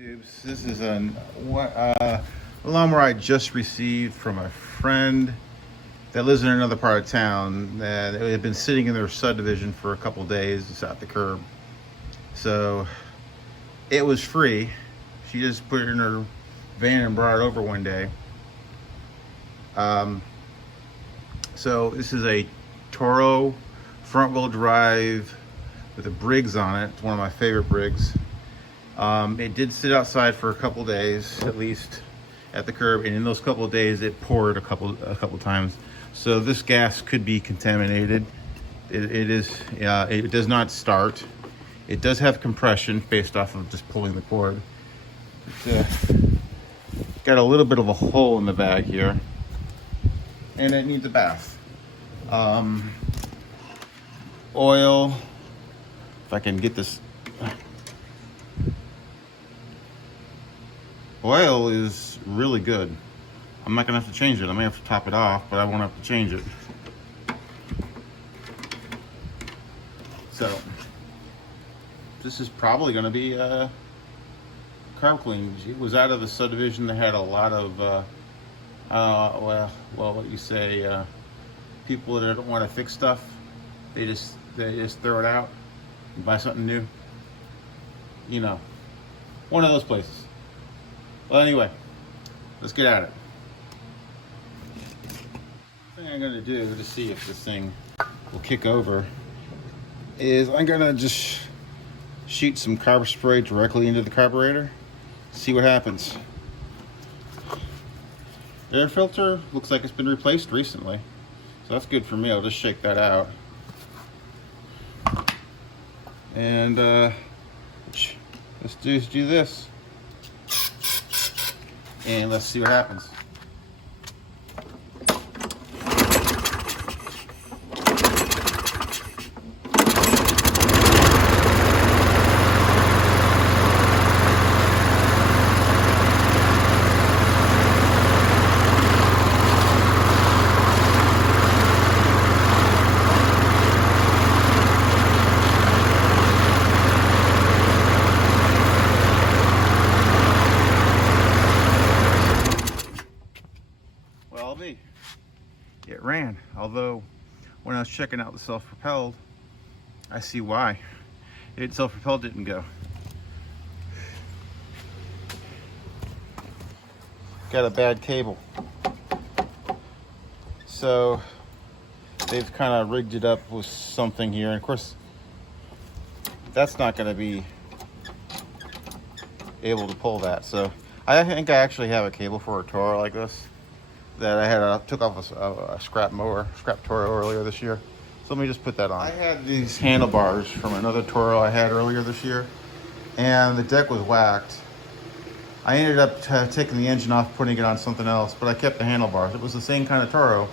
Tubes. This is a lawnmower I just received from a friend that lives in another part of town. That it had been sitting in their subdivision for a couple days. It's at the curb, so it was free. She just put it in her van and brought it over one day. So this is a Toro front-wheel drive with a Briggs on it. It's one of my favorite Briggs. It did sit outside for a couple days, at least at the curb, and in those couple of days it poured a couple times. So this gas could be contaminated. It does not start. It does have compression based off of just pulling the cord. It's got a little bit of a hole in the bag here, and it needs a bath. Oil, if I can get this. Oil is really good. I'm not gonna have to change it. I may have to top it off, but I won't have to change it. So this is probably gonna be carb clean. It was out of the subdivision that had a lot of what you say, people that don't want to fix stuff. They just throw it out and buy something new. You know, one of those places. Well, anyway, let's get at it. The thing I'm going to do to see if this thing will kick over is I'm going to just shoot some carb spray directly into the carburetor, see what happens. Air filter looks like it's been replaced recently, so that's good for me. I'll just shake that out. And let's do this. And let's see what happens. It ran, although when I was checking out the self-propelled, I see why. Self-propelled didn't go. Got a bad cable. So they've kind of rigged it up with something here, and of course that's not going to be able to pull that. So I think I actually have a cable for a Toro like this that I took off a scrap Toro earlier this year. So let me just put that on. I had these handlebars from another Toro I had earlier this year, and the deck was whacked. I ended up taking the engine off, putting it on something else, but I kept the handlebars. It was the same kind of Toro,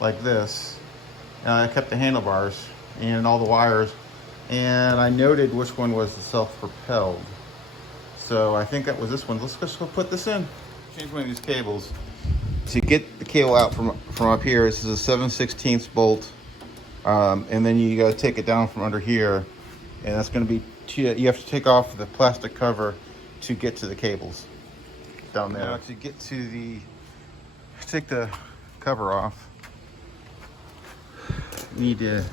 like this, and I kept the handlebars and all the wires, and I noted which one was the self-propelled. So I think that was this one. Let's just go put this in. Change one of these cables. To get the cable out from up here, this is a 7/16 bolt, and then you got to take it down from under here, and that's going to be, you have to take off the plastic cover to get to the cables down there. Now to get to take the cover off, there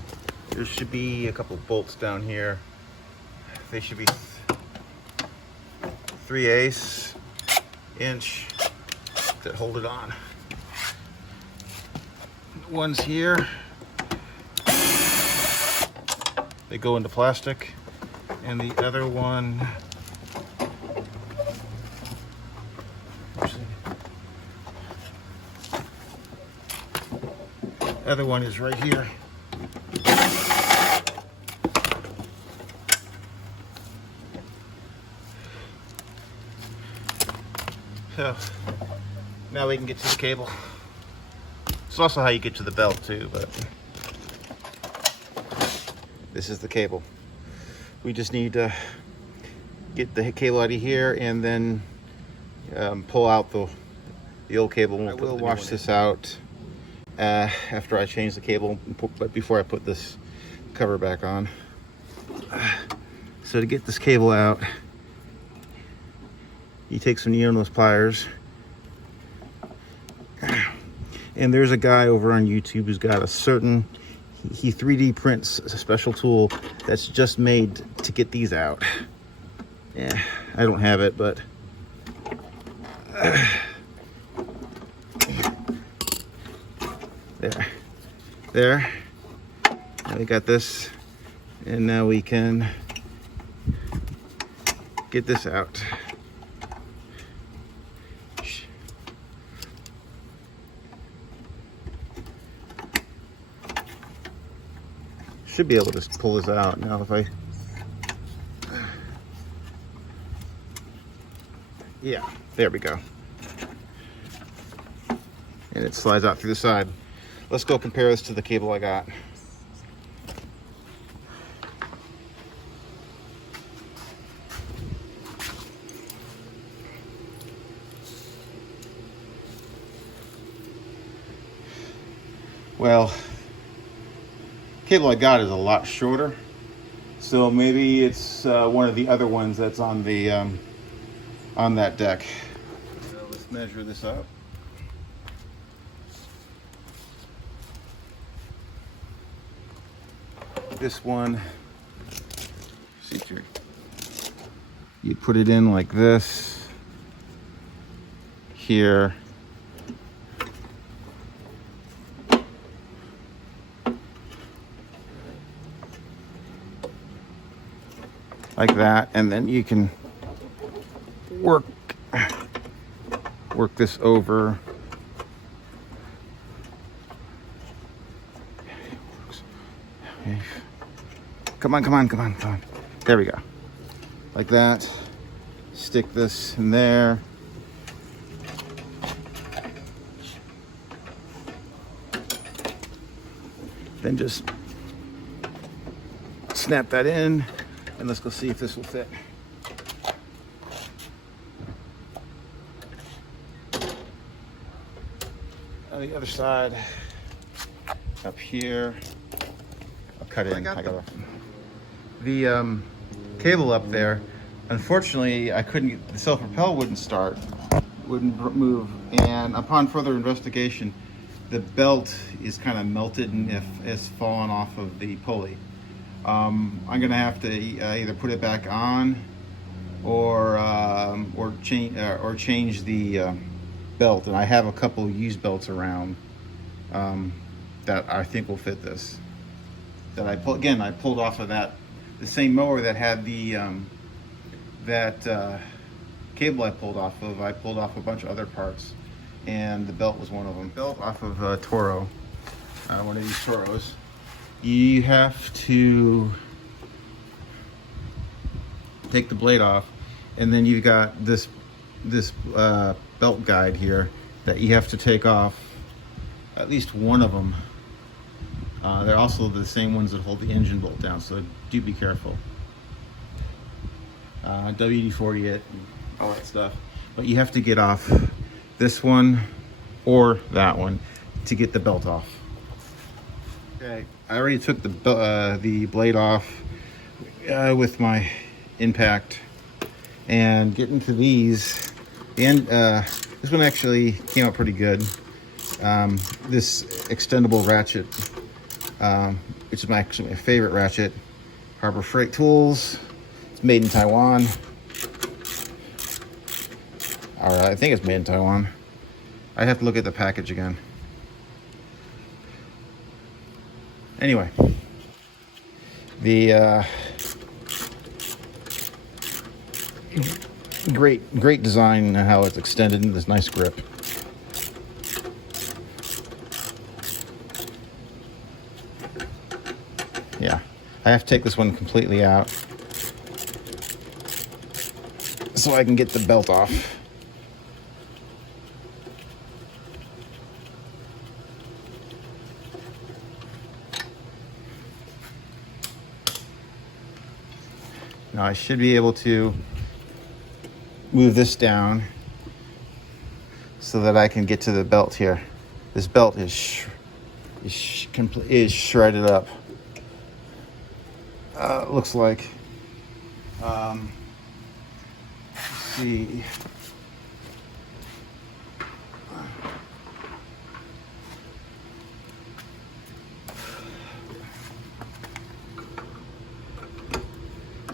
should be a couple bolts down here. They should be 3/8 inch that hold it on. One's here, they go into plastic, and the other one, is right here. So now we can get to the cable. It's also how you get to the belt too, but this is the cable. We just need to get the cable out of here and then pull out the old cable. I will wash this out after I change the cable, but before I put this cover back on. So to get this cable out, You take some needle-nose pliers. And there's a guy over on YouTube who's got a certain, he 3D prints a special tool that's just made to get these out. Yeah, I don't have it, but there. Now we got this, and now we can get this out. Should be able to just pull this out now if I, yeah, there we go. And it slides out through the side. Let's go compare this to the cable I got. Well, cable I got is a lot shorter, so maybe it's one of the other ones that's on the on that deck. So let's measure this up. This one, see through. You put it in like this here. Like that, and then you can work this over. Come on. There we go. Like that. Stick this in there. Then just snap that in, and let's go see if this will fit. On the other side, up here, I'll cut it in. The cable up there, unfortunately, I couldn't get, the self-propel wouldn't start, wouldn't move, and upon further investigation, the belt is kind of melted and it's fallen off of the pulley. I'm gonna have to either put it back on or change the belt, and I have a couple used belts around that I think will fit this. That I pulled off of the same mower that had the cable I pulled off of. I pulled off a bunch of other parts, and the belt was one of them. Belt off of Toro, one of these Toros. You have to take the blade off, and then you've got this belt guide here that you have to take off, at least one of them. They're also the same ones that hold the engine bolt down, so do be careful. WD-40 it, and all that stuff. But you have to get off this one or that one to get the belt off. Okay, I already took the blade off with my impact, and getting to these, this one actually came out pretty good. This extendable ratchet, which is actually my favorite ratchet, Harbor Freight Tools. It's made in Taiwan. All right, I think it's made in Taiwan. I have to look at the package again. Anyway, the great design and how it's extended into this nice grip. Yeah, I have to take this one completely out so I can get the belt off. Now I should be able to move this down so that I can get to the belt here. This belt is shredded up. Looks like. Let's see.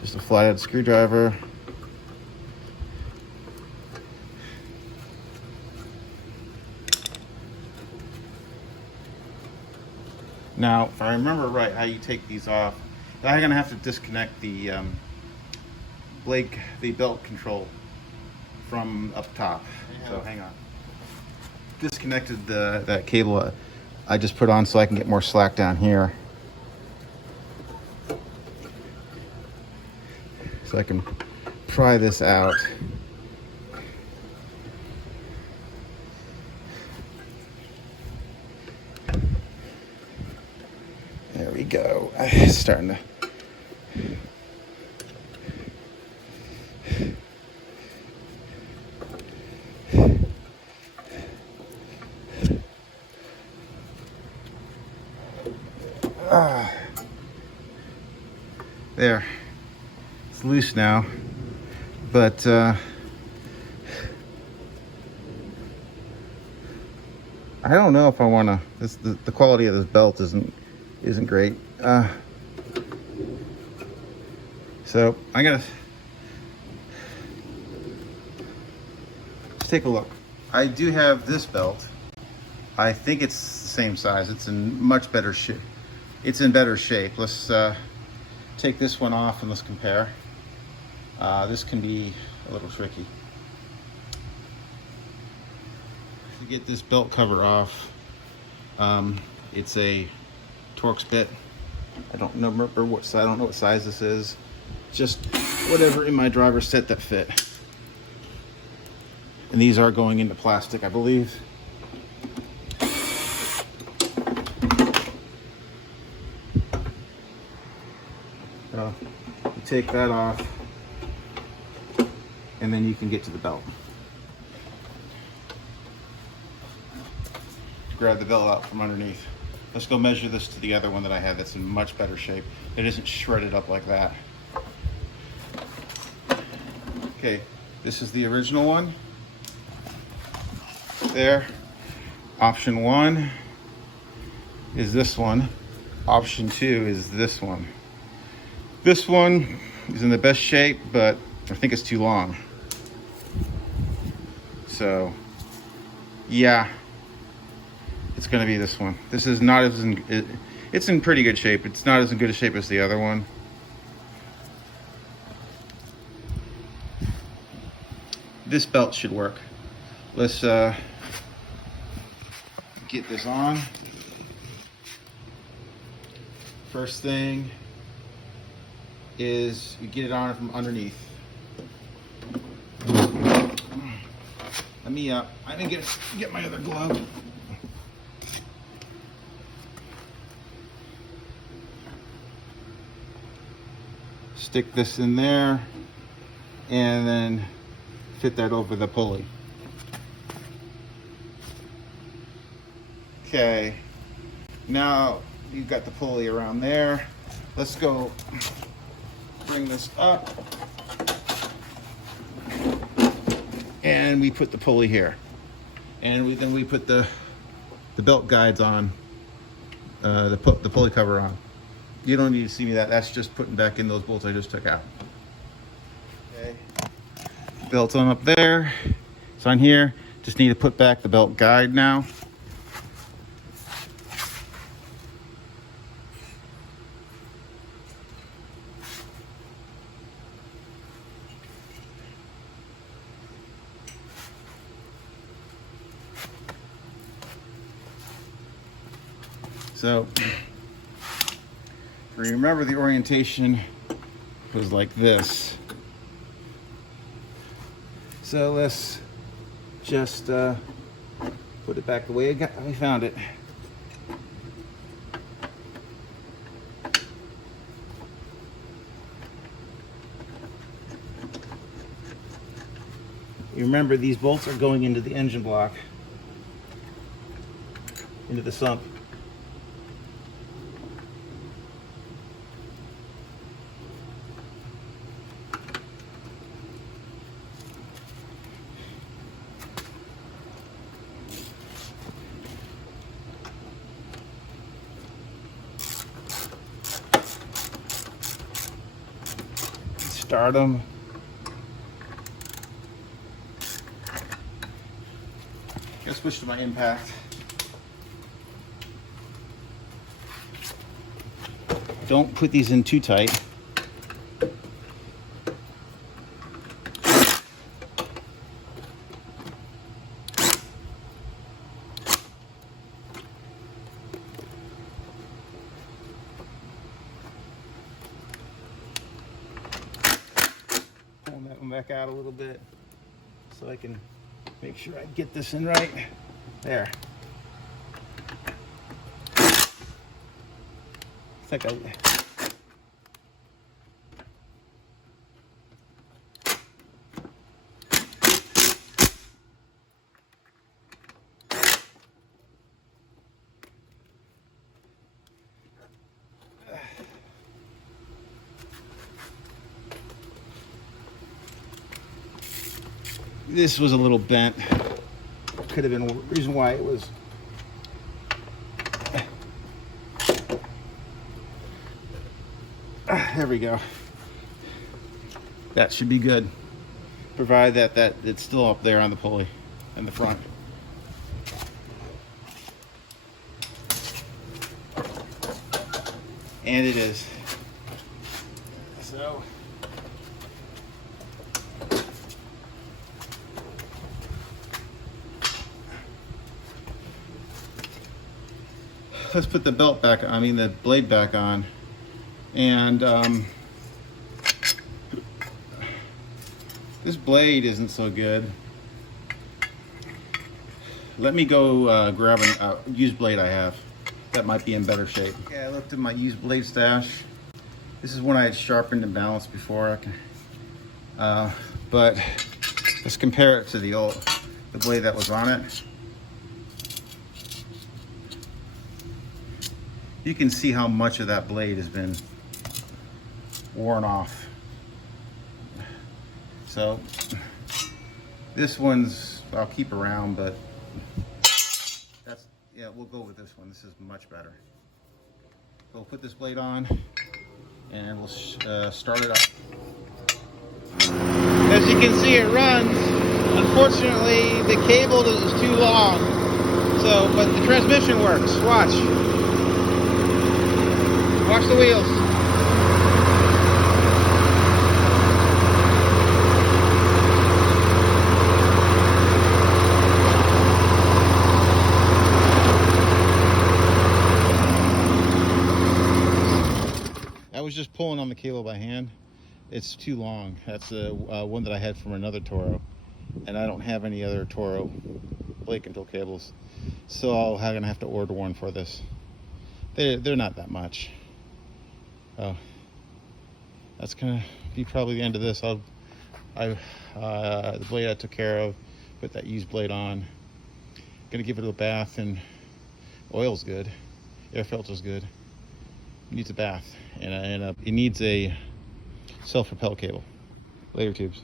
Just a flathead screwdriver. Now, if I remember right, how you take these off, I'm gonna have to disconnect the the belt control from up top. So hang on. Disconnected that cable I just put on so I can get more slack down here. So I can pry this out. There we go. It's starting to. There. It's loose now, but I don't know if I want to. The quality of this belt isn't great. So I'm gonna let's take a look. I do have this belt. I think it's the same size. It's in much better shape. It's in better shape. Let's take this one off and let's compare. This can be a little tricky. To get this belt cover off, it's a Torx bit. I don't know what size. I don't know what size this is. Just whatever in my driver's set that fit. And these are going into plastic, I believe. So you take that off, and then you can get to the belt. Grab the belt out from underneath. Let's go measure this to the other one that I had that's in much better shape. It isn't shredded up like that. Okay, this is the original one. There. Option 1 is this one. Option 2 is this one. This one is in the best shape, but I think it's too long. So, yeah, it's gonna be this one. This is not as it's in pretty good shape. It's not as in good a shape as the other one. This belt should work. Let's get this on. First thing is you get it on from underneath. Let me I didn't get my other glove. Stick this in there and then fit that over the pulley. Okay, now you've got the pulley around there. Let's go bring this up. And we put the pulley here. And then we put the belt guides on, the pulley cover on. You don't need to see me that. That's just putting back in those bolts I just took out. Okay. Belt's on up there. It's on here. Just need to put back the belt guide now. So, remember the orientation was like this. So let's just put it back the way I found it. You remember these bolts are going into the engine block, into the sump. start them. Gonna switch to my impact. Don't put these in too tight. Pulling that one back out a little bit so I can make sure I get this in right. There. It's like a this was a little bent. Could have been a reason why it was. There we go. That should be good. Provided that it's still up there on the pulley in the front. And it is. So let's put the belt back, I mean the blade back on. And this blade isn't so good. Let me go grab a used blade I have. That might be in better shape. Okay, I looked at my used blade stash. This is one I had sharpened and balanced before. But let's compare it to the blade that was on it. You can see how much of that blade has been worn off. So this one's I'll keep around, but that's, yeah, we'll go with this one. This is much better. We'll put this blade on and we'll start it up. As you can see, it runs. Unfortunately, the cable is too long. So, but the transmission works. Watch. Watch the wheels. I was just pulling on the cable by hand. It's too long. That's the one that I had from another Toro, and I don't have any other Toro blade control cables, so I'm gonna have to order one for this. They're not that much. Oh, that's gonna be probably the end of this. The blade I took care of, put that used blade on. Gonna give it a bath, and oil's good, air filter's good. It needs a bath, and it needs a self-propel cable. Later, tubes.